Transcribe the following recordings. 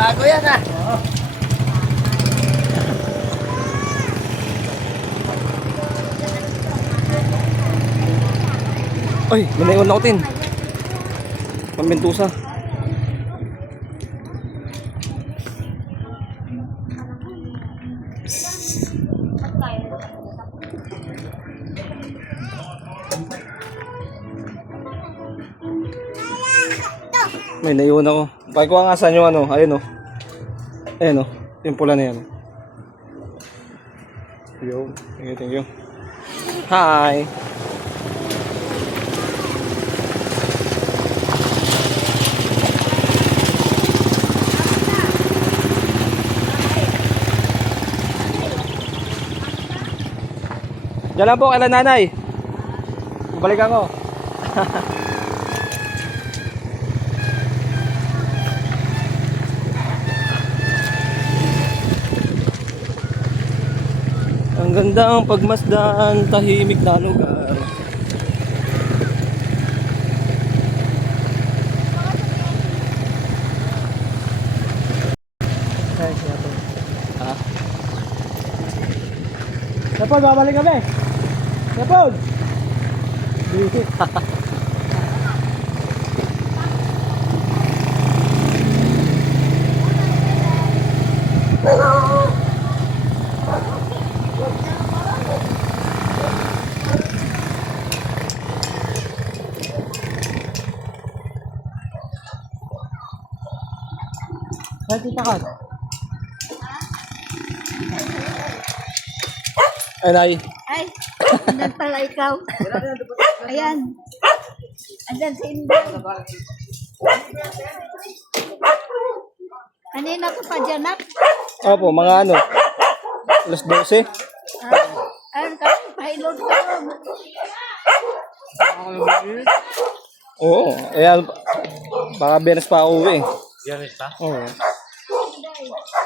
bago yan ah. Ay, may naiwan ako tin. Pambentusa. May naiwan ako. Pakikuha nga saan yung ano, ayun oh. Ayun oh, yung pula na yan. Yo, thank you, thank you. Hi! Diyan lang po kay nanay. Balik ako. Ang ganda ang pagmasdan, tahimik na lugar. Ay, siya po. Ha? Kapag babalik kami. Kapag. Ay, tita ka. Ay, andyan pala ikaw. Ayan. Andyan si Inday. Kanina ka pa dyan, nak? Opo, mga ano. Alas 12. Ah, Ayun ka, pahilod ka. Oo. Eh, ano, baka beres pa ako uwi. Yaris pa? Oo si Rocky. Ano ba kayo?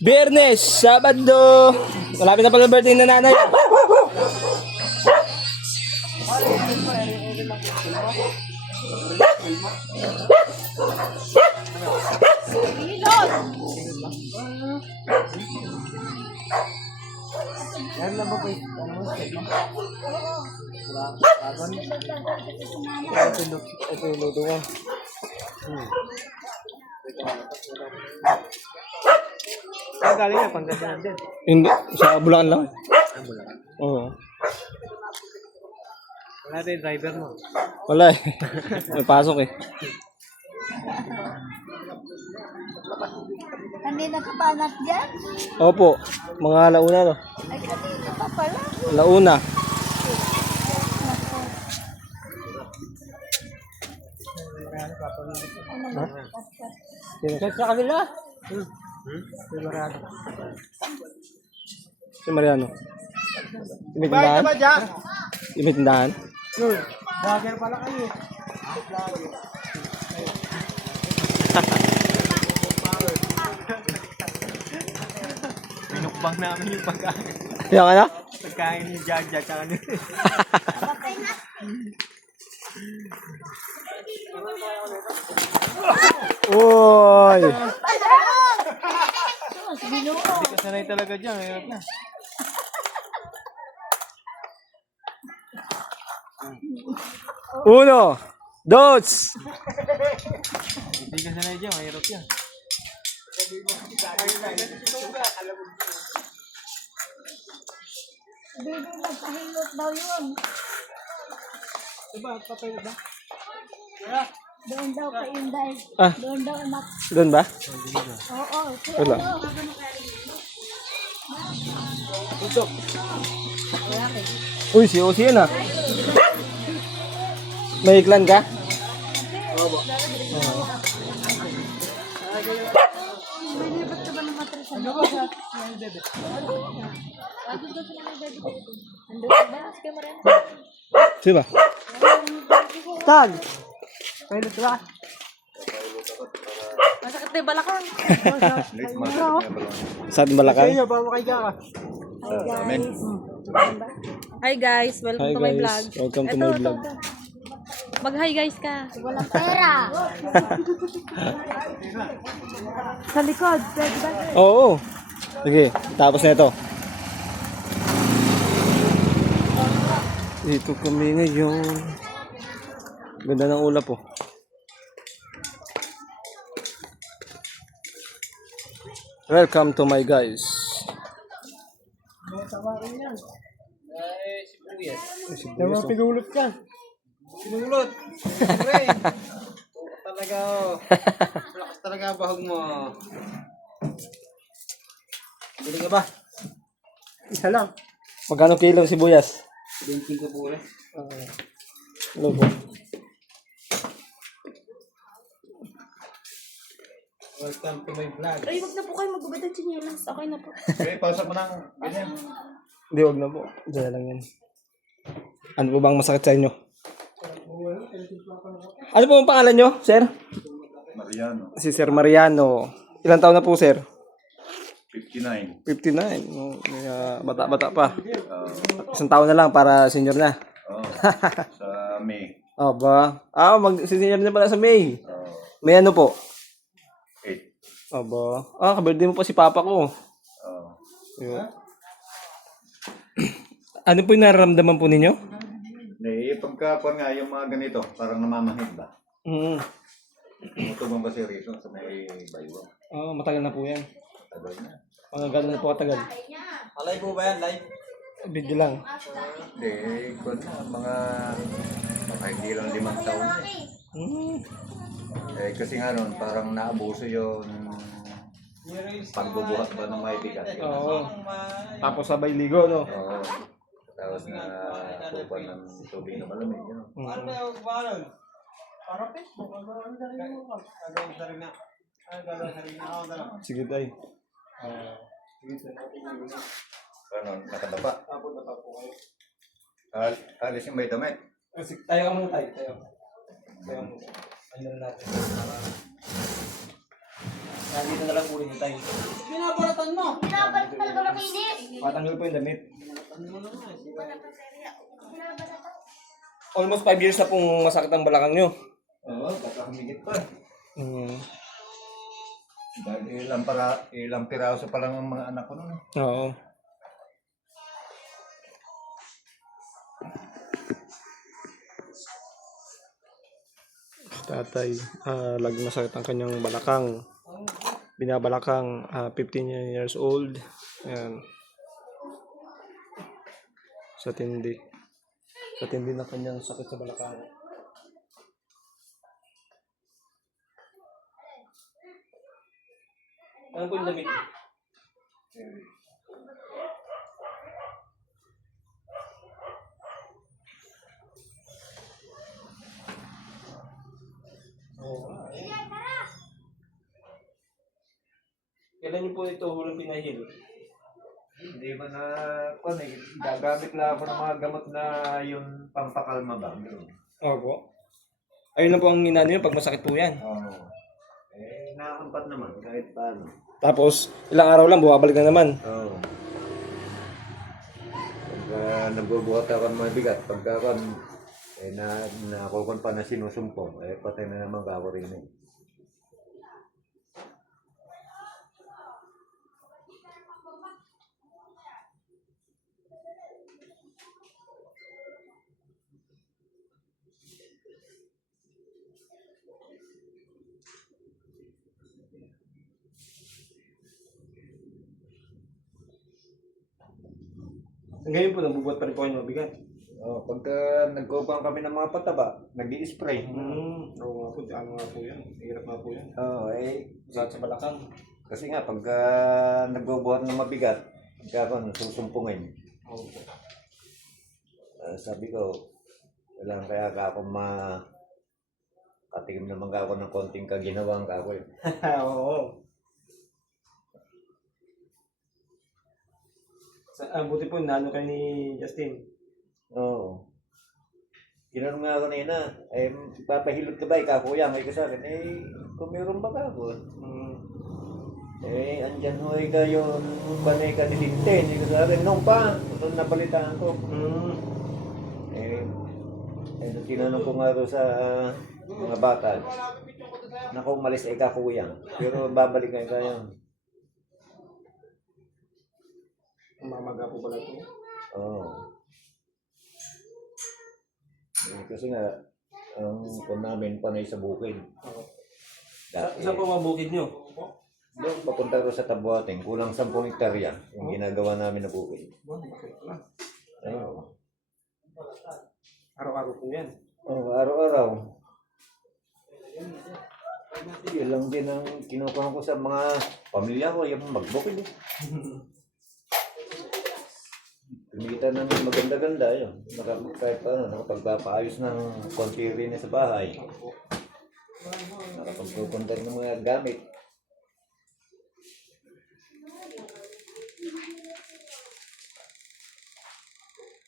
Biyernes, Sabado. Malapit na pala birthday na nanay. Yan lang ba? Ano? Ito yung ko. Ah, galing na. Pangasinan din. Hindi, sa Bulacan lang. Ah, wala. Oo. Wala din driver mo. Wala eh. May pasok eh. Kanina ka pa anak dyan? Opo, mga launa no. Ay, kanina pa pala. Launa. Check sa kanila. Hmm. Hmm? Silverado. Si Mariano. May tindahan? dyan? May tindahan? Sure. Vlogger pala kayo. Pinukbang namin yung pagkain. Yan ka na? Pagkain ni Jaja tsaka ni... Uy! Hindi ka sanay talaga dyan. Hirap na. Uno! Dos! Hindi ka sanay dyan. Mahirap yan. Baby, nagpahilot daw yun. Diba? Patay ba? Doon daw kay Inday. Ah. Doon daw anak. Doon ba? Oo, si Wala. ano. Uy, si Osi yan ah. May iklan ka? Ba? Sino ba? Tag! Pilot ba? Masakit na yung balakang. Sa ating balakang? Kaya ba kay ka? Hi guys. Hi guys, welcome Hi to my guys, vlog. welcome to Ito, my vlog. Mag-hi guys ka. Walang pera. Sa likod, pwede ba? Oo. Sige, tapos na ito. Dito kami ngayon. Ganda ng ulap oh. Welcome to my guys. Mga pinulot ka. Sinulot. Pre. talaga oh. Lakas talaga bahog mo. Bili ka ba? Isa lang. Magkano kilo sibuyas? 20 ko po ulit. Ano po? Welcome to my vlog. Ay, wag na po kayo magubad ng chinelas. Okay na po. Okay, pasok mo ng ganyan. Hindi, wag na po. Diyan lang yan. Ano po bang masakit sa inyo? Ano po ang pangalan nyo, sir? Mariano, Si Sir Mariano. Ilan taon na po, sir? 59. 59. No, kaya bata-bata pa. Uh, Isang taon na lang para senior na. oh, sa May. Aba. Ah, mag senior na pala sa May. Uh, May ano po? 8. Aba. Ah, kabirthday mo pa si papa ko. Uh, Yun. ano po yung nararamdaman po ninyo? eh, pagka nga yung mga ganito, parang namamahid ba? Mm. Tumutubang kasi rito sa may baywang. Oh, matagal na po yan. Tagal na. Mga gano'n na po katagal. Alay po ba yan? Live? Video lang. Hindi, kung na, mga baka hindi lang limang taon na eh. Mm. Eh, kasi nga nun, parang naabuso yung pagbubuhat ba ng may bigat. Oo. Tapos sabay ligo, no? Oo. Tapos na tuban ng tubig na malamig. Yun. Mm. Sige, tay. Ano, nakadapa. Al alis yung may damit. Sige, tayo ka muna, tay. Tayo. Tayo muna. Ano na natin. Para... Nandito na lang ulit yung tay. Binabalatan mo. Pinabalik talaga makinis. Matanggal po yung damit. Almost 5 years na pong masakit ang balakang nyo. Oo, baka humigit pa. Mm. Dahil ilang, para, ilang piraso pa lang ang mga anak ko nun. Oo. Tatay, ah lagi masakit ang kanyang balakang. Binabalakang ah, 15 years old. Ayan. Sa tindi. Sa tindi ng kanyang sakit sa balakang. Ano po yung damit? Niyo po ito hulang pinahil? Hindi ba na, kung eh, gagamit lang ako ng mga gamot na yung pampakalma ba? Yun. Opo. Ayun na po ang inano yun pag masakit po yan. Oo. Eh, nakakampat naman kahit paano. Tapos, ilang araw lang, bumabalik na naman. Oo. Pagka nagbubuhat ako ng mga bigat, pagka kan, eh, na, nakukon pa na sinusumpong, eh, patay na naman ako rin eh. Ngayon po, nabubuhat pa rin po kayo ng mabigat. Oh, pagka nagkupang kami ng mga pataba, nag-i-spray. Hmm, oo nga po, ano nga po yan. Hirap nga po yan. Oo, eh, Sakit sa balakang. kasi nga, pagka nagbubuhat ng mabigat, ako susumpungin, Opo. ah, sabi ko, kailangan kaya ka ako ma... Katigim naman ka ako ng konting kaginawang ka ako eh. Oo. Sa, ah, buti po, nano kayo ni Justin. Oo. Ginanong nga ako na ina, eh, papahilot ka ba, ikaw kuya, may ka sa akin, eh, kung meron ba ka ako? Hmm. Eh, andyan ho eh kayo, panay ka nilintin, hindi ka sa akin, nung pa, nung nabalitaan ko. Hmm. Eh, Eh, tinanong ko nga doon sa mga bata, naku, umalis ay kakuyang. Pero babalik nga tayo. Mamaga po pala ito. Oo. Eh, kasi nga, ang kung namin panay sa bukid. Dati, Saan po mabukid nyo? doon papunta ko sa Tabuating, kulang 10 hektarya yung ginagawa namin na bukid. Ayun. Araw-araw po yan. Oh, araw-araw. Yun lang din ang kinukuha ko sa mga pamilya ko, yung magbukid eh. Kumita namin maganda-ganda yun. Naka, kahit paano, nakapagpapaayos ng konti rin sa bahay. Nakapagpupunta ng mga gamit.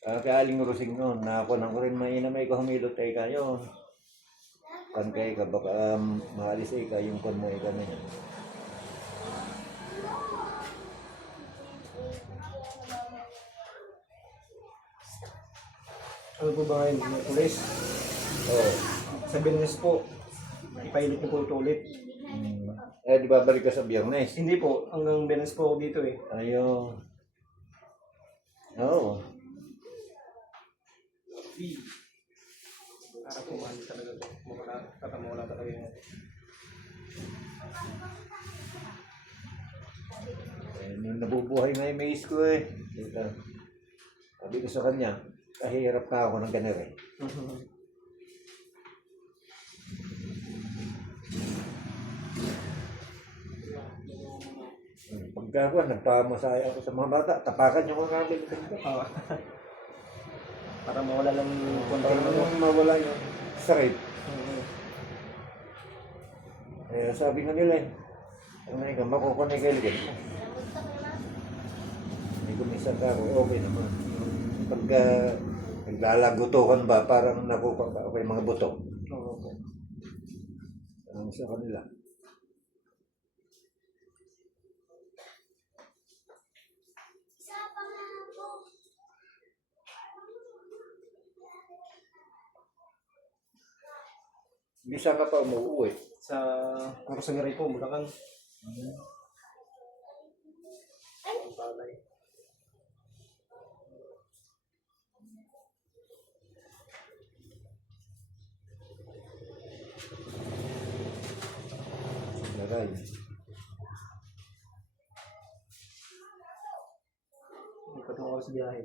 Ah, kaya aling rusing noon, na ako nang rin mainam ay kahumilot ay kayo. Kan kay ka baka um, maalis ay ka yung kon mo ka na yan. Ano po ba ngayon? May pulis? Oo. Sa Benes po. Ipailit niyo po ito ulit. Mm. Eh, di ba balik ka sa biyernes? Hindi po. Hanggang Benes po ako dito eh. Ayun. Oo. Para po mahal talaga ito. Mawala, katamawala talaga yun. Eh, nabubuhay nga yung mais ko eh. Dito. Sabi ko sa kanya, kahirap ka ako ng ganun eh. Hmm, Pagka ako, nagpamasaya ako sa mga bata, tapakan yung mga. Ah. Para mawala lang yung konti Para ng ano. mawala yung straight. Mhm. Eh, sabi nga nila eh, ang nai ka, makukunay kayo ligay mo. Hindi ko minsan ka ako, okay naman. Pagka naglalagutukan ba, parang nakupa ka ako yung mga buto. Oo po. Ang sa kanila. Bisa ka pa umuwi. Sa Rosario po, Bulacan. Palay. Naray. Hindi pa tumawag sa biyahe.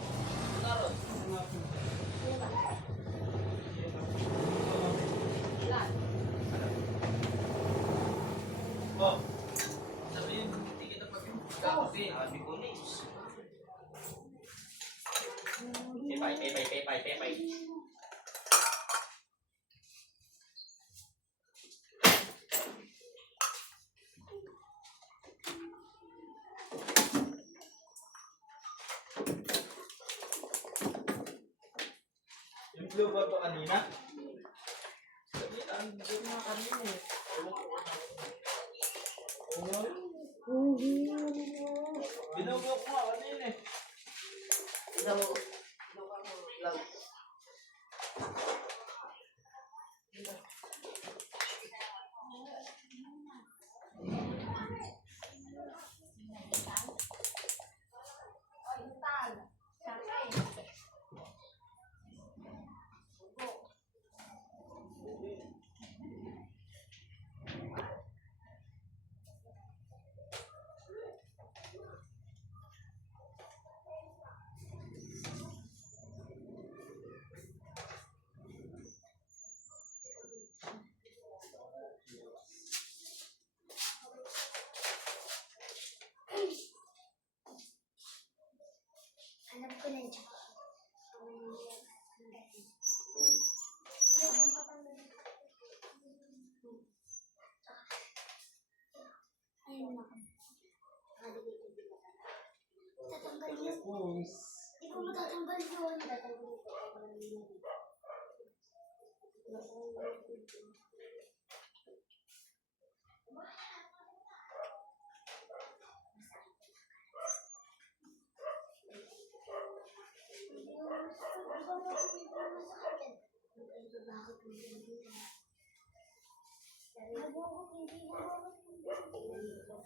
Blue ba ito kanina? Kanina, ang blue mga kanina eh. Bakit mo ganito? Nagbubok, hindi nagbubok. Hindi ko.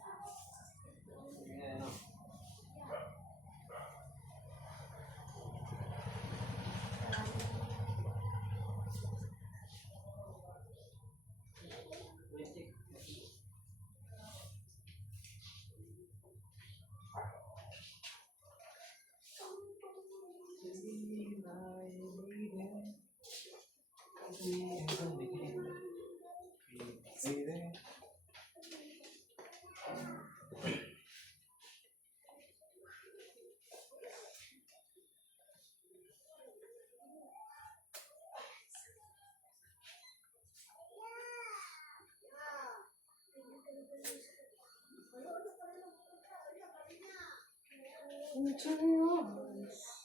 into your arms.